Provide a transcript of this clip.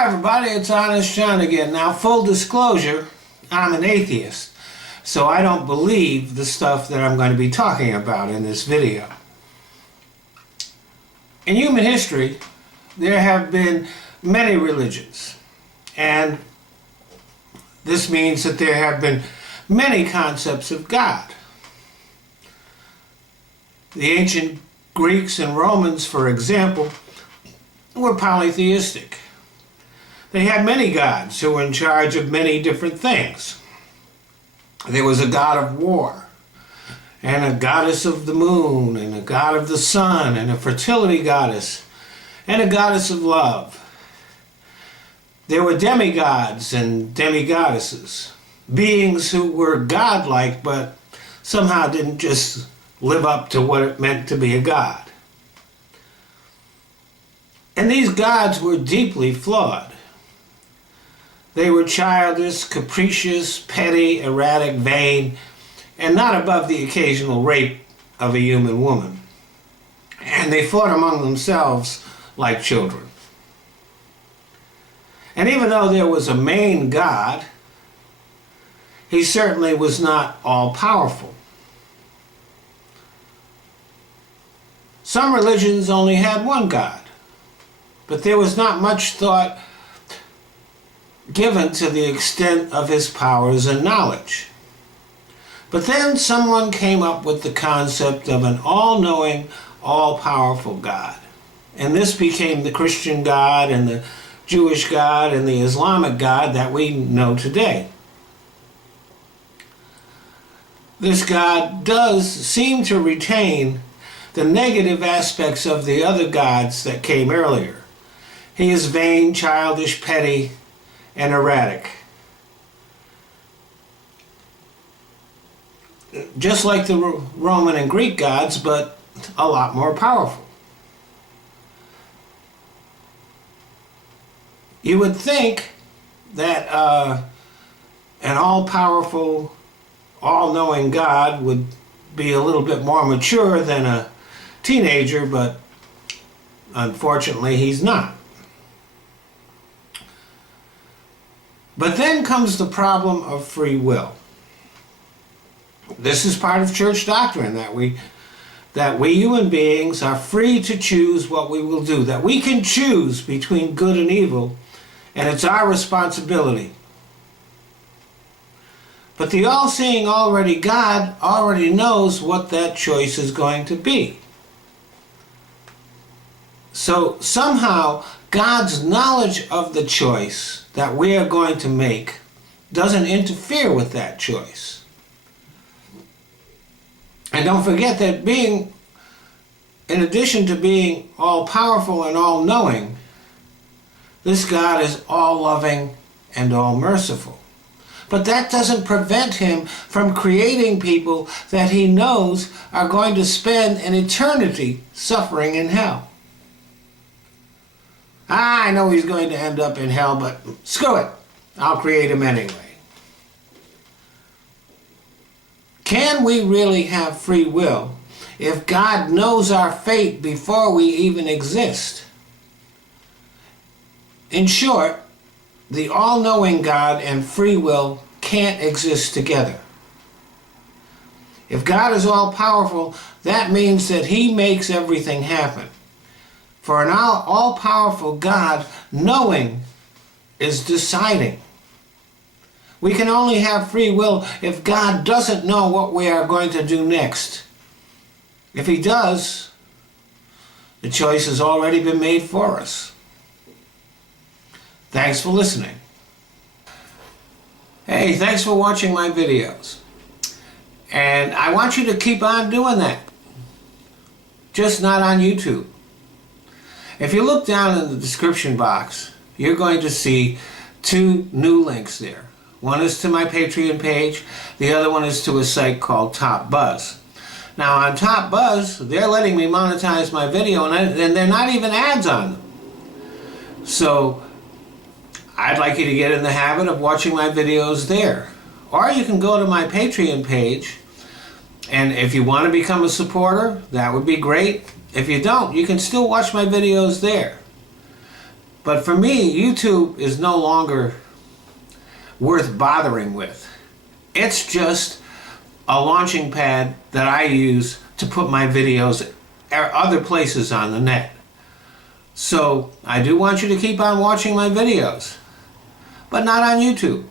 Hi everybody, it's Honest John again. Now, full disclosure, I'm an atheist, so I don't believe the stuff that I'm going to be talking about in this video. In human history, there have been many religions, and this means that there have been many concepts of God. The ancient Greeks and Romans, for example, were polytheistic. They had many gods who were in charge of many different things. There was a god of war, and a goddess of the moon, and a god of the sun, and a fertility goddess, and a goddess of love. There were demigods and demigoddesses, beings who were godlike but somehow didn't just live up to what it meant to be a god. And these gods were deeply flawed. They were childish, capricious, petty, erratic, vain, and not above the occasional rape of a human woman. And they fought among themselves like children. And even though there was a main god, he certainly was not all-powerful. Some religions only had one god, but there was not much thought given to the extent of his powers and knowledge. But then someone came up with the concept of an all-knowing, all-powerful God. And this became the Christian God and the Jewish God and the Islamic God that we know today. This God does seem to retain the negative aspects of the other gods that came earlier. He is vain, childish, petty, and erratic. Just like the Roman and Greek gods, but a lot more powerful. You would think that an all-powerful, all-knowing God would be a little bit more mature than a teenager, but unfortunately he's not. But then comes the problem of free will. This is part of church doctrine, that we human beings are free to choose what we will do, that we can choose between good and evil, and it's our responsibility. But the all-seeing already God already knows what that choice is going to be. So somehow God's knowledge of the choice that we are going to make doesn't interfere with that choice. And don't forget that in addition to being all-powerful and all-knowing, this God is all-loving and all-merciful. But that doesn't prevent him from creating people that he knows are going to spend an eternity suffering in hell. I know he's going to end up in hell, but screw it. I'll create him anyway. Can we really have free will if God knows our fate before we even exist? In short, the all-knowing God and free will can't exist together. If God is all-powerful, that means that he makes everything happen. For an all-powerful God, knowing is deciding. We can only have free will if God doesn't know what we are going to do next. If he does, the choice has already been made for us. Thanks for listening. Hey, thanks for watching my videos. And I want you to keep on doing that. Just not on YouTube. If you look down in the description box, you're going to see two new links there. One is to my Patreon page, the other one is to a site called Top Buzz. Now on Top Buzz, they're letting me monetize my video, and they're not even ads on them. So I'd like you to get in the habit of watching my videos there. Or you can go to my Patreon page, and if you want to become a supporter, that would be great. If you don't, you can still watch my videos there. But for me, YouTube is no longer worth bothering with. It's just a launching pad that I use to put my videos other places on the net. So I do want you to keep on watching my videos, but not on YouTube.